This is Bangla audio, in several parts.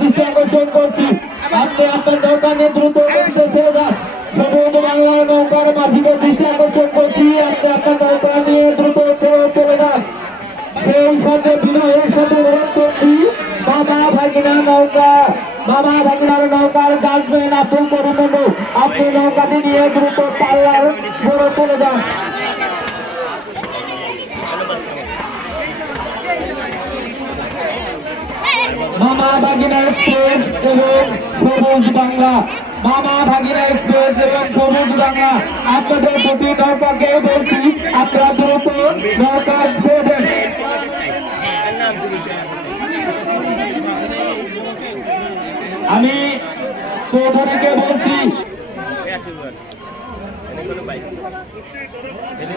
দৃষ্টি আকর্ষণ করছি। আপনি আপনার নৌকা নিয়ে দ্রুত সবুজ বাংলার নৌকার মাঝিকে দৃষ্টি আকর্ষণ করছি। আপনি আপনার নৌকা নিয়ে দ্রুত চলে যান। সেই সাথে বিনয়ের সাথে অনুরোধ করছি, বাবা ভাগিনা নৌকা, বাবা ভাগিনার নৌকার ডাস্টবিন আপনি করুন আপনি নৌকাটি নিয়ে দ্রুত পাল্লার ঘুরে চলে যান। মামা ভাগিনা এক্সপ্রেস এবং মামা ভাগিনা এক্সপ্রেস এবং সবুজ বাংলা বলছি, আপনারা দ্রুত আমি চৌধুরীকে বলছি সবুজ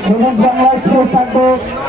Durante el canal evidente. সবুজ বাংলা এক্সপ্রেস থাকবে